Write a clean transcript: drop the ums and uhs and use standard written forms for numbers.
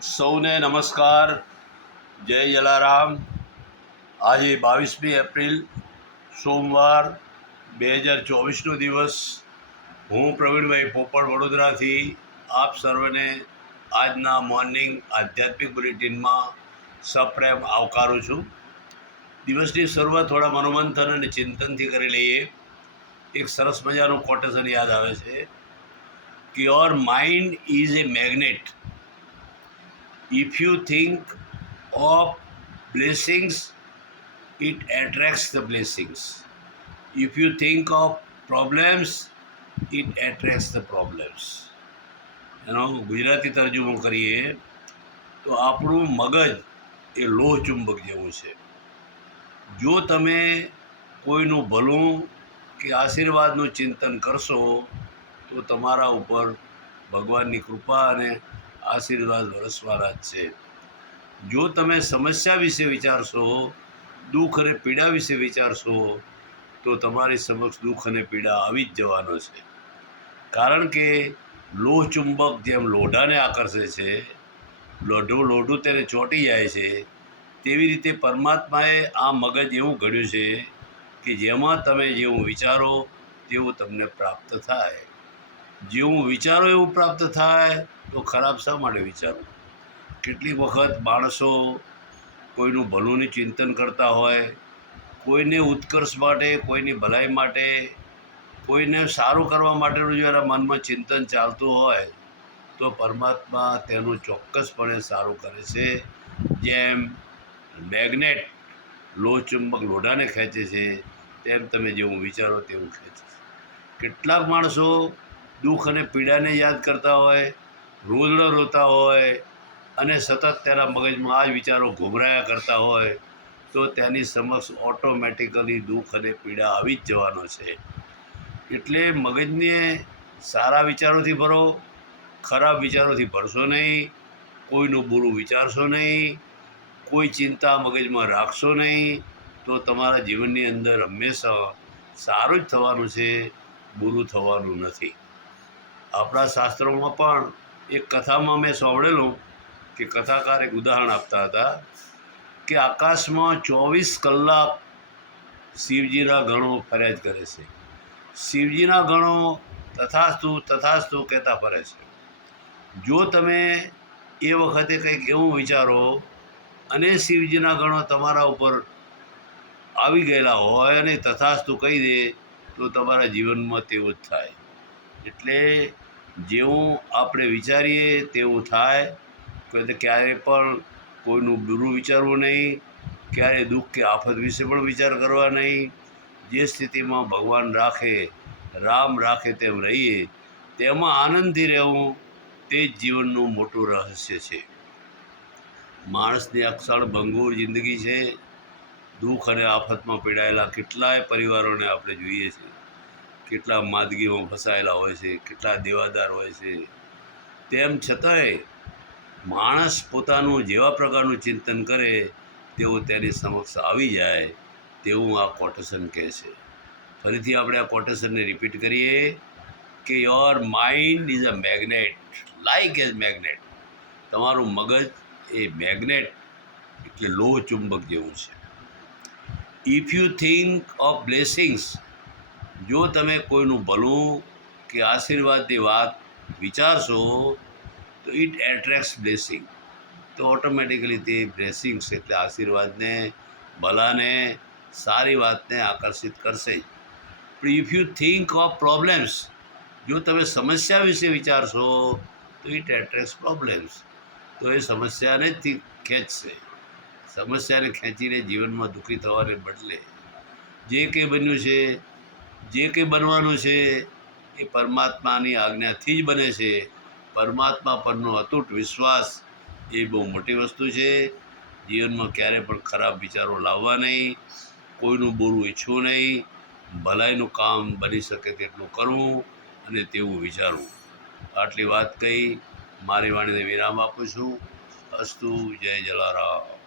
સૌને નમસ્કાર. જય જલારામ. આજે 22મી એપ્રિલ સોમવાર 2024નો દિવસ. હું પ્રવીણભાઈ પોપટ વડોદરાથી આપ સર્વને આજના મોર્નિંગ આધ્યાત્મિક બુલેટિનમાં સપ્રેમ આવકારું છું. દિવસની શરૂઆત થોડા મનોમંથન અને ચિંતનથી કરી લઈએ. એક સરસ મજાનું કોટેશન યાદ આવે છે કે your mind is A magnet. If you think of blessings, it attracts the blessings. If you think of problems, it attracts the problems. એનો ગુજરાતી તર્જુમો કરીએ તો આપણું મગજ એ લોહ ચુંબક જેવું છે. જો તમે કોઈનું ભલું કે આશીર્વાદનું ચિંતન કરશો તો તમારા ઉપર ભગવાનની કૃપા અને આશીર્વાદ વરસવાના જ છે. જો તમે સમસ્યા વિશે વિચારશો, દુઃખ અને પીડા વિશે વિચારશો તો તમારી સમક્ષ દુઃખ અને પીડા આવી જ જવાનો છે. કારણ કે લોહ ચુંબક જેમ લોઢાને આકર્ષે છે, લોઢું તેને ચોંટી જાય છે, તેવી રીતે પરમાત્માએ આ મગજ એવું ઘડ્યું છે કે જેમાં તમે જેવું વિચારો તેવું તમને પ્રાપ્ત થાય. જેવું વિચારો એવું પ્રાપ્ત થાય તો ખરાબ શા માટે વિચારવું? કેટલીક વખત માણસો કોઈનું ભલુંનું ચિંતન કરતા હોય, કોઈને ઉત્કર્ષ માટે, કોઈની ભલાઈ માટે, કોઈને સારું કરવા માટેનું જો એના મનમાં ચિંતન ચાલતું હોય તો પરમાત્મા તેનું ચોક્કસપણે સારું કરે છે. જેમ મેગ્નેટ લોહચુંબક લોઢાને ખેંચે છે તેમ તમે જેવું વિચારો તેવું ખેંચે છે. કેટલાક માણસો દુઃખ અને પીડાને યાદ કરતા હોય, રોદડો રોતા હોય અને સતત તેના મગજમાં આ જ વિચારો ઘૂમરાયા કરતા હોય તો તેની સમક્ષ ઓટોમેટિકલી દુઃખ અને પીડા આવી જ જવાનો છે. એટલે મગજને સારા વિચારોથી ભરો, ખરાબ વિચારોથી ભરશો નહીં. કોઈનું બુરું વિચારશો નહીં, કોઈ ચિંતા મગજમાં રાખશો નહીં તો તમારા જીવનની અંદર હંમેશા સારું જ થવાનું છે, બુરું થવાનું નથી. આપણા શાસ્ત્રોમાં પણ એક કથામાં મેં સાંભળેલું કે કથાકાર એક ઉદાહરણ આપતા હતા કે આકાશમાં 24 કલાક શિવજીના ગણો ફર્યા જ કરે છે. શિવજીના ગણો તથાસ્તુ તથાસ્તુ કહેતા ફરે છે. જો તમે એ વખતે કંઈક એવું વિચારો અને શિવજીના ગણો તમારા ઉપર આવી ગયેલા હોય અને તથાસ્તુ કહી દે તો તમારા જીવનમાં તેવું જ થાય. એટલે જેવું આપણે વિચારીએ તેવું થાય. ક્યારેય પણ કોઈનું બુરું વિચારવું નહીં, ક્યારેય દુઃખ કે આફત વિશે પણ વિચાર કરવા નહીં. જે સ્થિતિમાં ભગવાન રાખે, રામ રાખે તેમ રહીએ, તેમાં આનંદથી રહેવું તે જ જીવનનું મોટું રહસ્ય છે. માણસની અક્ષણ ભંગુર જિંદગી છે. દુઃખ અને આફતમાં પીડાયેલા કેટલાય પરિવારોને આપણે જોઈએ છીએ. કેટલા માંદગીમાં ફસાયેલા હોય છે, કેટલા દેવાદાર હોય છે. તેમ છતાંય માણસ પોતાનું જેવા પ્રકારનું ચિંતન કરે તેવું તેની સમક્ષ આવી જાય તેવું આ કોટેશન કહે છે. ફરીથી આપણે આ કોટેશનને રિપીટ કરીએ કે your mind is a magnet, like as magnet. તમારું મગજ એ મેગ્નેટ એટલે લોહ ચુંબક જેવું છે. If you think of blessings, જો તમે કોઈનું ભલું કે આશીર્વાદની વાત વિચારશો તો ઇટ એટ્રેક્ટ્સ બ્લેસિંગ. તો ઓટોમેટિકલી તે બ્લેસિંગ્સ એટલે આશીર્વાદને, ભલાને, સારી વાતને આકર્ષિત કરશે જ. પણ if you think of problems, જો તમે સમસ્યા વિશે વિચારશો તો ઇટ એટ્રેક્ટ્સ પ્રોબ્લેમ્સ. તો એ સમસ્યાને જ ખેંચશે. સમસ્યાને ખેંચીને જીવનમાં દુઃખી થવાને બદલે જે કંઈ બન્યું છે, જે કંઈ બનવાનું છે એ પરમાત્માની આજ્ઞાથી જ બને છે. પરમાત્મા પરનો અતૂટ વિશ્વાસ એ બહુ મોટી વસ્તુ છે. જીવનમાં ક્યારેય પણ ખરાબ વિચારો લાવવા નહીં, કોઈનું બુરું ઈચ્છવું નહીં, ભલાઈનું કામ બની શકે તેટલું કરવું અને તેવું વિચારવું. આટલી વાત કહી મારી વાણીને વિરામ આપું છું. અસ્તુ. જય જલારામ.